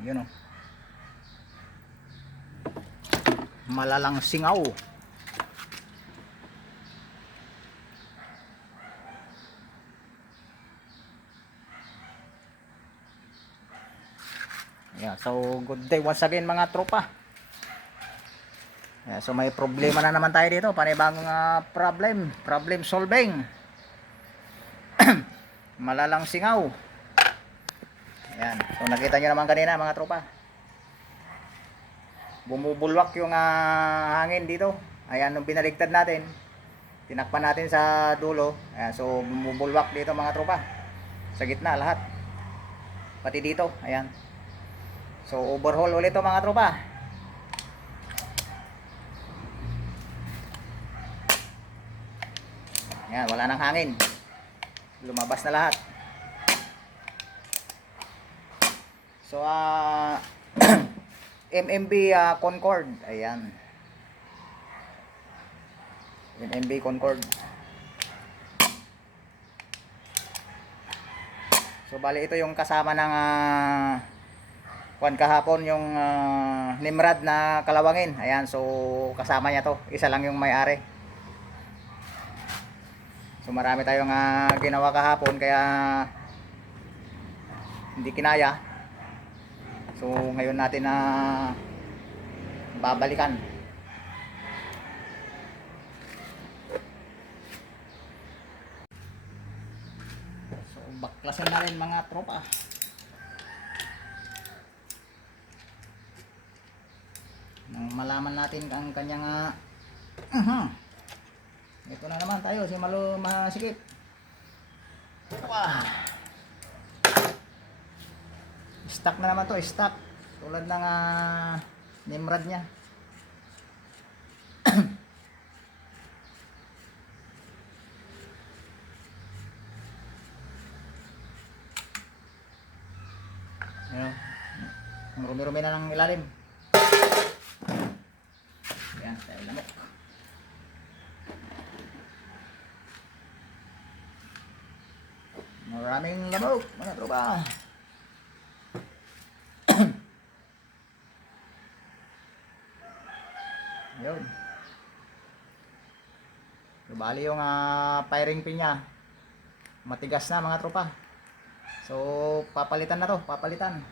Yun o. Malalang singaw. Yeah, so good day once again mga tropa. Yeah, so may problema na naman tayo dito. Panibagong problem solving. Malalang singaw. Ayan. So nakita nyo naman kanina mga tropa. Bumubulwak yung hangin dito. Ayan, nung binaligtad natin, tinakpan natin sa dulo. Ayan, so bumubulwak dito mga tropa. Sa gitna lahat. Pati dito. Ayan. So overhaul ulit to mga tropa. Ayan, wala nang hangin. Lumabas na lahat. So MMB Concord. Ayan. MMB Concord. So bali ito yung kasama ng kahapon yung Nimrod na kalawangin. Ayan, so kasama niya to. Isa lang yung may-ari. So marami tayong ginawa kahapon kaya hindi kinaya. So ngayon natin na babalikan. So baklasin na rin mga tropa. Nang malaman natin ang kanyang ito na naman tayo si Malo masikip. Wow. Stock na naman to, stock. Tulad ng Nimrod niya. Ayan. Marumi-rumi na ng ilalim. Ayan, tayo lamok. Maraming lamok, mga tropa. Yun. So, bali yung firing pin niya. Matigas na mga tropa. So, papalitan na to, papalitan.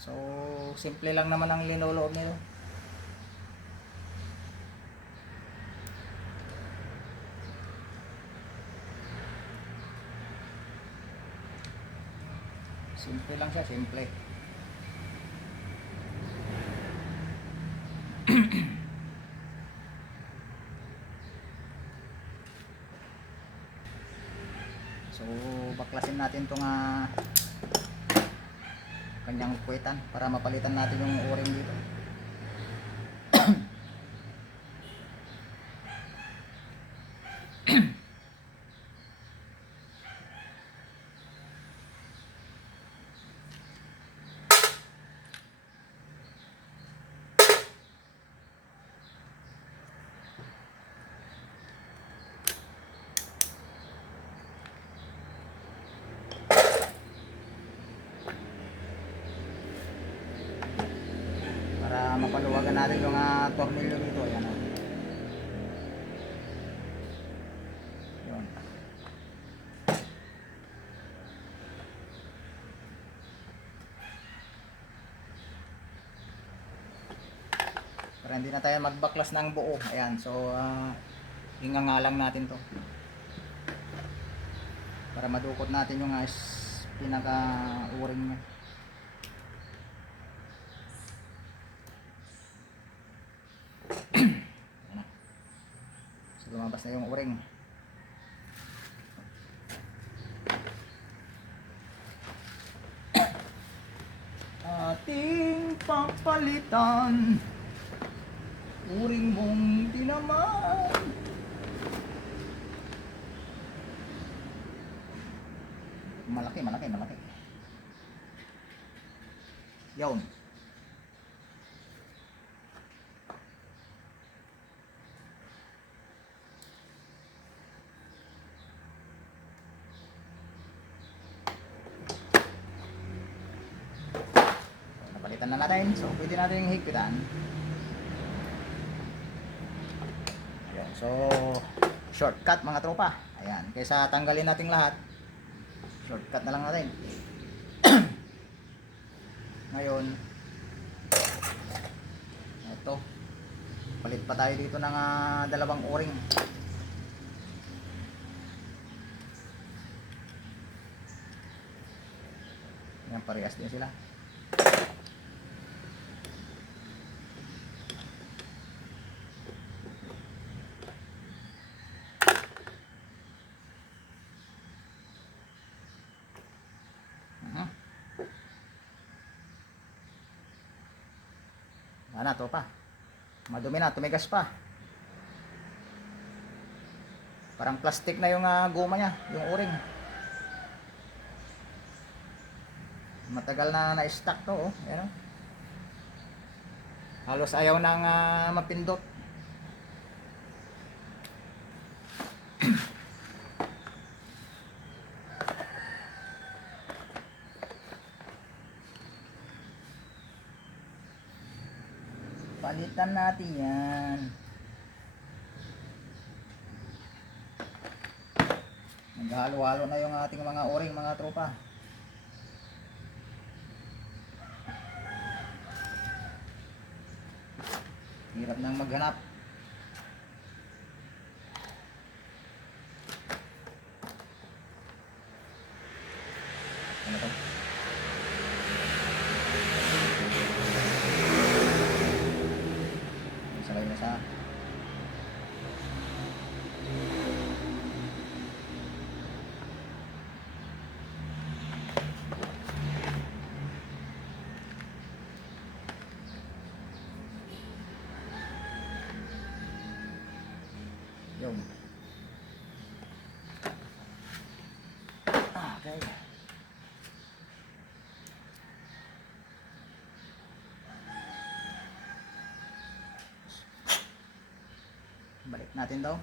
So, simple lang naman ang linuloob nito. Simple lang siya, simple. So, baklasin natin itong kanyang kuwetan para mapalitan natin yung o-ring dito. Para mapaluwagan natin yung tornilyo dito. Ayan, para hindi na tayo magbaklas ng buo. Ayan, so hingangalang natin to para madukot natin yung pinaka o-ring nya. So lumabas na yung o-ring. Ating papalitan uring mong tinaman. Malaki. Yun. Napalitan na natin. So, pwede natin yung higpitan. Ayan. So, shortcut mga tropa. Ayan. Kaysa tanggalin natin lahat, shortcut na lang natin. Ngayon, ito, palit pa tayo dito ng dalawang o-ring. Yan, parehas din sila. Ano to pa? Madumi na, tumigas pa. Parang plastic na yung goma niya, yung o-ring. Matagal na na-stack to, oh. Ayan, oh. Halos ayaw nang mapindot. Palitan natin yan. Naghalo-halo na yung ating mga o-ring mga tropa. Hirap nang maghanap. Ano to? Sabay na sa yun. Okay. Balik natin daw.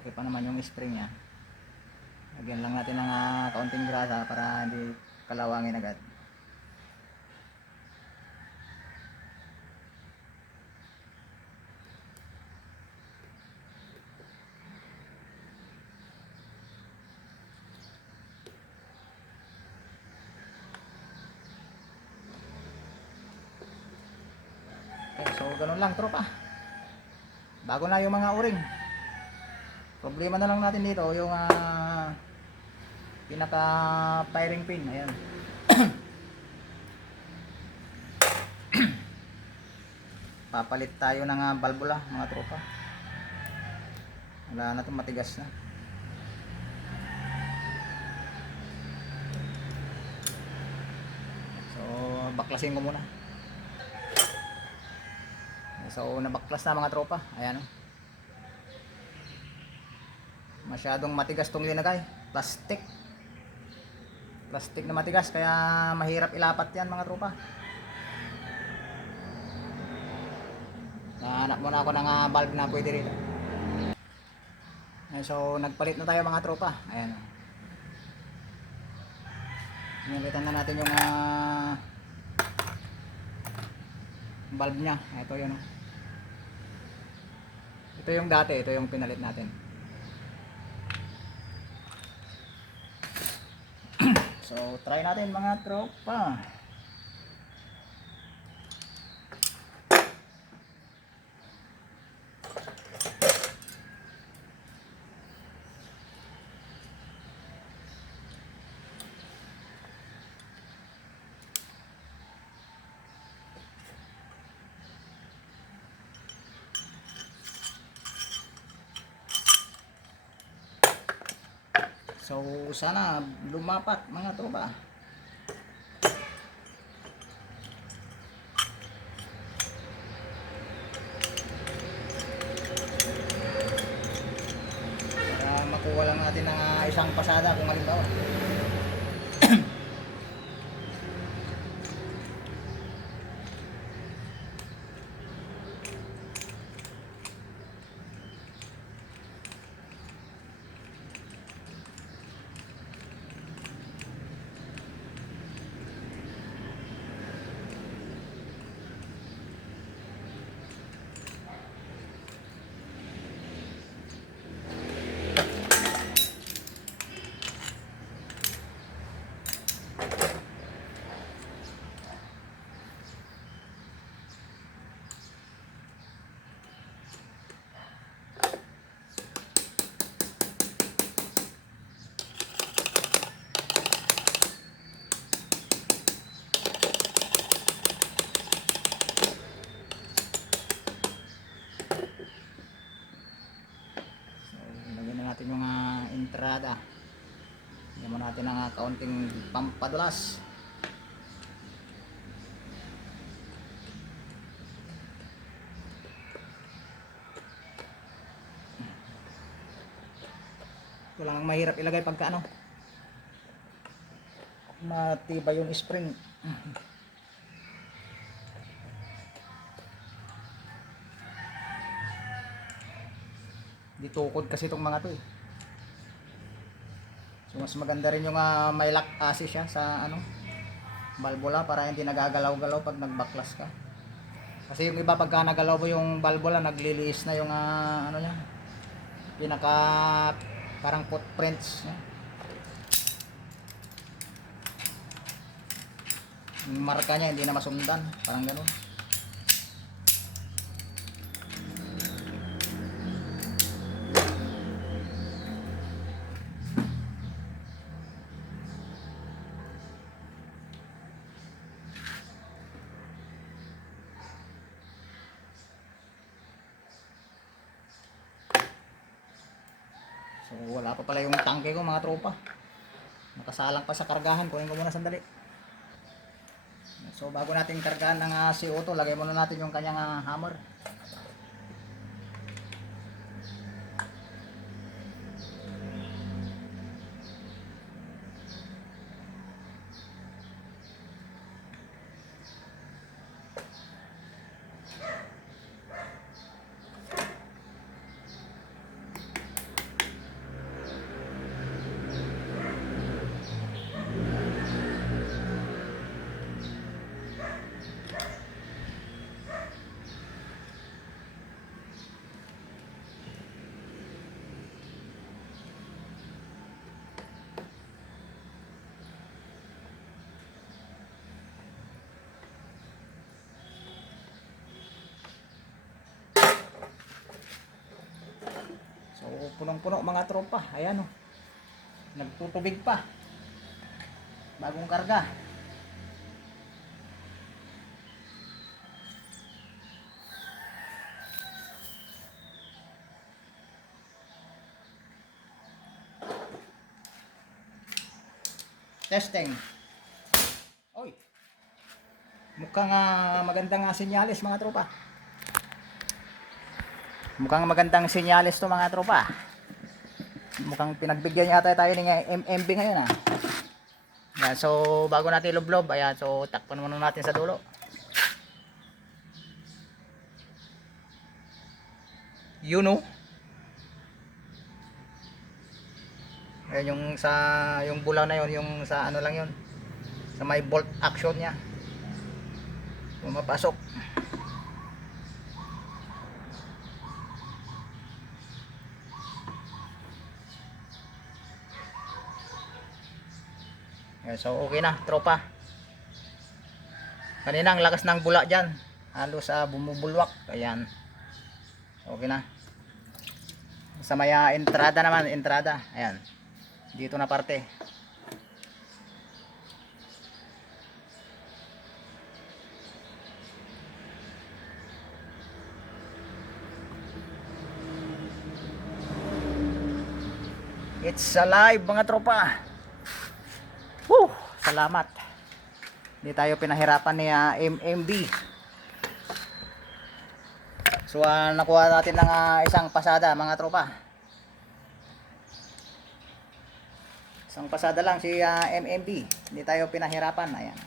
Okay pa naman yung spring niya. Lagyan lang natin ng kaunting grasa para hindi kalawangin agad. Okay, so ganun lang tropa. Bago na yung mga o-ring. Problema na lang natin dito yung pinaka firing pin. Ayan. Papalit tayo ng balbula mga tropa. Wala na itong matigas na. So baklasin ko muna. So nabaklas na mga tropa. Ayan. Masyadong matigas tong linagay. Plastic na matigas kaya mahirap ilapat yan mga tropa. Nahanap muna ako ng valve na pwede rito. So nagpalit na tayo mga tropa. Ayan. Pinalitan na natin yung valve nya. Ito yun. Ito yung dati, ito yung pinalit natin. So So try natin mga tropa. So sana lumapat mga tropa. Para makuha lang natin ng isang pasada kung halimbawa. Lagyan na natin yung entrada. Lagyan mo natin ang kaunting pampadulas. Ito lang ang mahirap ilagay pagka ano, matibay yung spring. Di tukod kasi itong mga to eh. So mas maganda rin yung may lock kasi siya sa ano, balbula para hindi nagagalaw-galaw pag nagbaklas ka. Kasi yung iba pagka nagalaw mo yung balbula, nagliliis na yung ano niya, pinaka parang footprints niya. Yung marka niya hindi na masundan, parang gano'n. So wala pa pala yung tangke ko mga tropa. Nakasalang pa sa kargahan. Kunin ko muna sandali. So bago natin kargahan ng CO2, lagay muna natin yung kanyang hammer. So punong-puno mga tropa. Ayan o. Nagtutubig pa. Bagong karga. Testing. Oy. Mukhang magandang senyales mga tropa. Mukhang magandang senyales to mga tropa. Mukhang pinagbigyan yata tayo ng MMB ngayon Yan, so bago natin iloblob, ayan, so takpan muna natin sa dulo. You know. Ayan yung sa yung bulaw na yon, yung sa ano lang yon. Sa may bolt action niya. Pumapasok. Ayan, so okay na tropa. Kanina ang lakas ng bula dyan, halos bumubulwak. Ayan, okay na. Sa may entrada naman, entrada, ayan, dito na parte. It's alive mga tropa. Woo! Salamat. Hindi tayo pinahirapan ni MMB. So nakuha natin ng isang pasada mga tropa. Isang pasada lang si MMB. Hindi tayo pinahirapan. Ayan.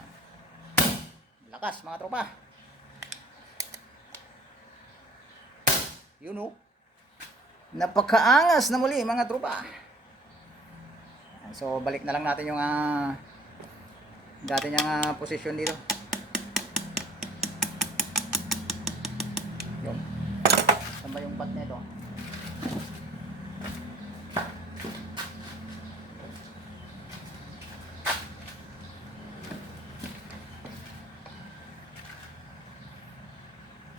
Lakas mga tropa. You know. Napakaangas na muli mga tropa. So balik na lang natin yung dati niyang posisyon dito. Yung saan ba yung bat nito?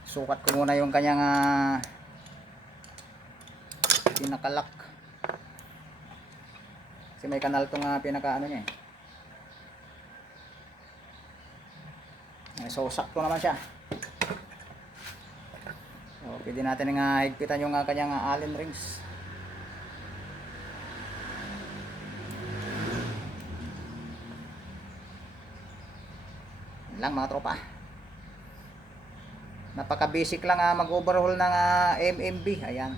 Sukat ko muna yung kanyang pinakalak. Kasi may kanal tong pinaka ano niya eh. So sakto naman siya. So pwede natin nga higpitan yung kanyang Allen rings. Yan lang mga tropa. Napaka basic lang mag-overhaul ng MMB. Ayan.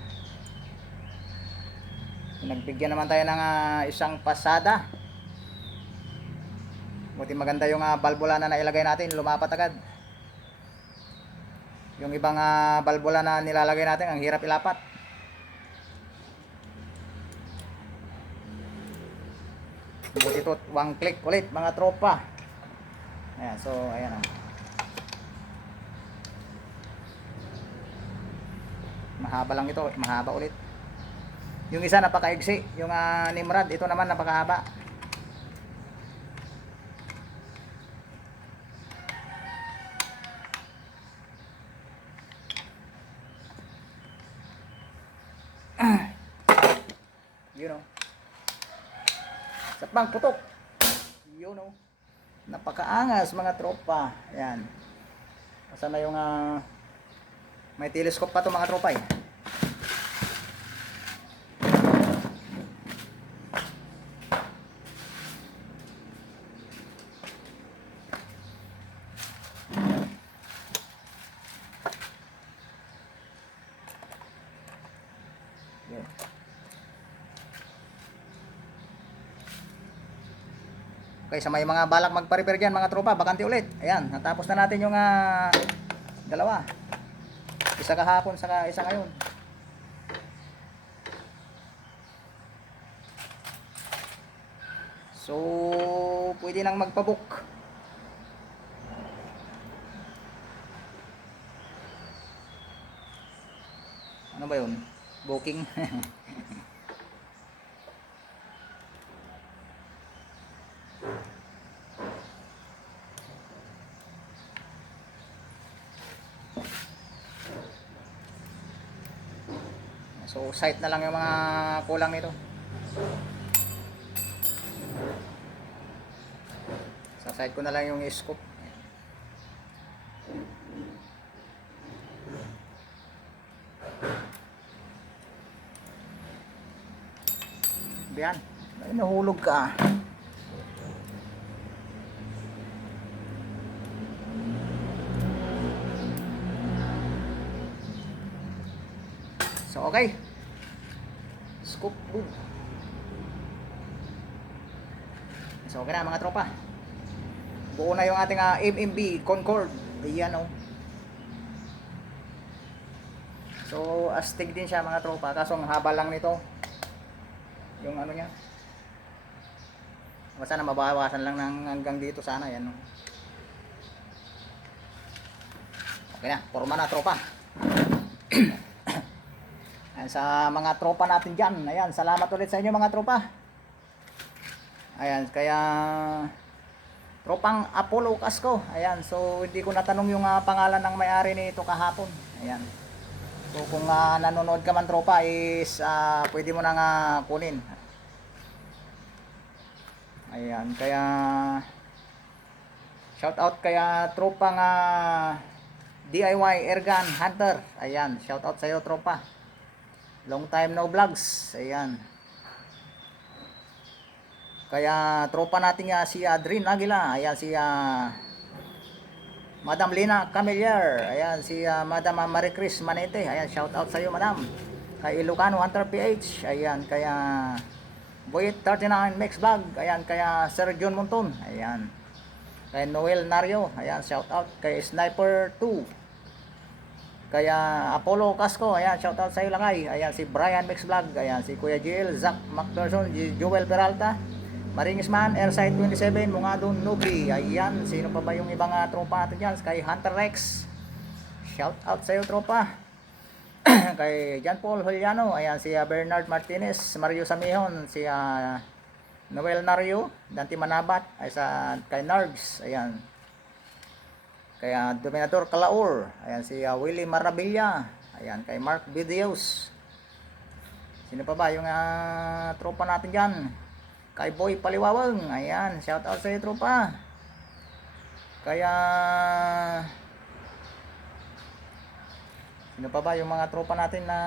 Nagbigyan naman tayo ng isang pasada. Buti maganda yung balbula na nailagay natin, lumapat agad. Yung ibang balbula na nilalagay natin, ang hirap ilapat. Buti ito, one click ulit mga tropa. Ayan, so ayan mahaba lang ito, mahaba ulit. Yung isa napakaigsi, yung Nimrod, ito naman napakahaba. You know. Sa pang putok. You know. Napakaangas mga tropa. Ayan. Asan na yung may telescope pa to mga tropa eh. Okay, sa may mga balak magpa-repair dyan mga tropa, bakante ulit. Ayan, natapos na natin yung dalawa. Isa kahapon, saka isa ngayon. So, pwede nang magpabook. Ano ba yun? Booking. So site na lang yung mga kulang nito. Sa site ko na lang yung scoop. Biyan, ay nahulog ka. So okay. Scoop. Boom. So okay na mga tropa. Buo na yung ating MMB Concord. Ayan oh. So astig din siya mga tropa. Kaso ang haba lang nito. Yung ano niya. Basta na mabawasan lang ng hanggang dito sana. Yan oh. Okay na. Forma na tropa. Sa mga tropa natin dyan, ayan, salamat ulit sa inyo mga tropa. Ayan, kaya tropang Apollo Casco. Ayan, so hindi ko natanong yung pangalan ng may-ari nito kahapon. Ayan. So kung nanonood ka man tropa is pwede mo nang kunin. Ayan, kaya shout out kaya tropang DIY Airgun Hunter. Ayan, shout out sa iyo tropa. Long time no vlogs. Ayan. Kaya tropa natin si Adrin Aguila. Ayan si Madam Lina Camillier. Ayan si Madam Marie Chris Manete. Ayan, shout out sa iyo Madam. Kay Ilocano Hunter PH. Ayan, kaya Boyet 39 Max Vlog. Ayan, kaya Sir John Monton. Ayan. Kay Noel Nario. Ayan, shout out kay Sniper 2. Kaya Apollo Casco. Ayan, shout out sa iyo Langay. Ayan si Brian Max Vlog. Ayan si Kuya Jill, Zach McPherson, Joel Peralta, Maringisman, Airside 27, Mungadon, Nubri. Ayan, sino pa ba yung ibang tropa natin dyan? Kay Hunter Rex. Shout out sa iyo tropa. Kay John Paul Juliano. Ayan, si Bernard Martinez, Mario Samihon, si Noel Nario, Dante Manabat, ay kay Nargs. Ayan. Kaya Dominador Calaor. Ayan, si Willie Marabilla. Ayan, kay Mark Videos. Sino pa ba yung tropa natin dyan? Kay Boy Paliwawang. Ayan, shout out sa iyo tropa. Kaya sino pa ba yung mga tropa natin na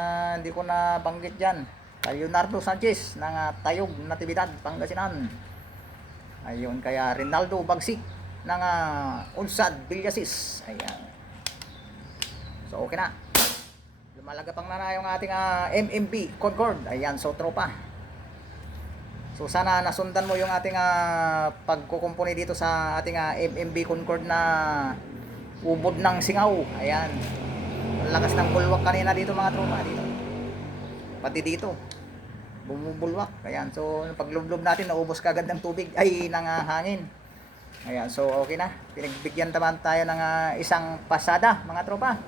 hindi ko na banggit dyan? Kay Leonardo Sanchez ng Tayog Natividad, Pangasinan. Ayun, kaya Rinaldo Bagsik ng Unsad Villasis. Ayan. So okay na. Lumalagapang na yung ating MMB Concord. Ayan, so tropa. So sana nasundan mo yung ating pagkukumpuni dito sa ating MMB Concord na ubod ng singaw. Ayan. Ang lakas ng bulwak kanina dito mga tropa dito. Pati dito. Bumubulwak. Ayan. So paglublob natin naubos kagad ng tubig ay ng hangin. Ayan. So okay na. Pinagbigyan naman tayo ng isang pasada mga tropa.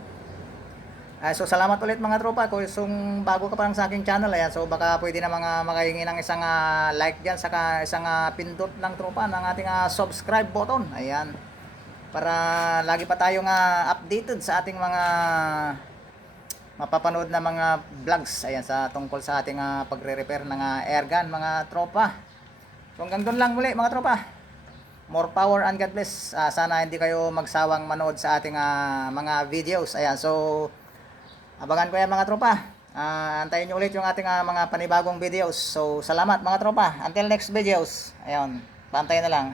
So salamat ulit mga tropa. Kung bago ka pa lang sa aking channel, ayan, so baka pwede na makahingi ng isang like dyan, saka isang pindot ng tropa ng ating subscribe button. Ayan, para lagi pa tayong updated sa ating mga mapapanood na mga vlogs. Ayan, sa tungkol sa ating pagre-repair ng airgun mga tropa. So hanggang doon lang muli mga tropa. More power and God bless. Sana hindi kayo magsawang manood sa ating mga videos. Ayan, so abangan ko yan mga tropa. Antayin nyo ulit yung ating mga panibagong videos. So salamat mga tropa. Until next videos. Ayun, pantayin na lang.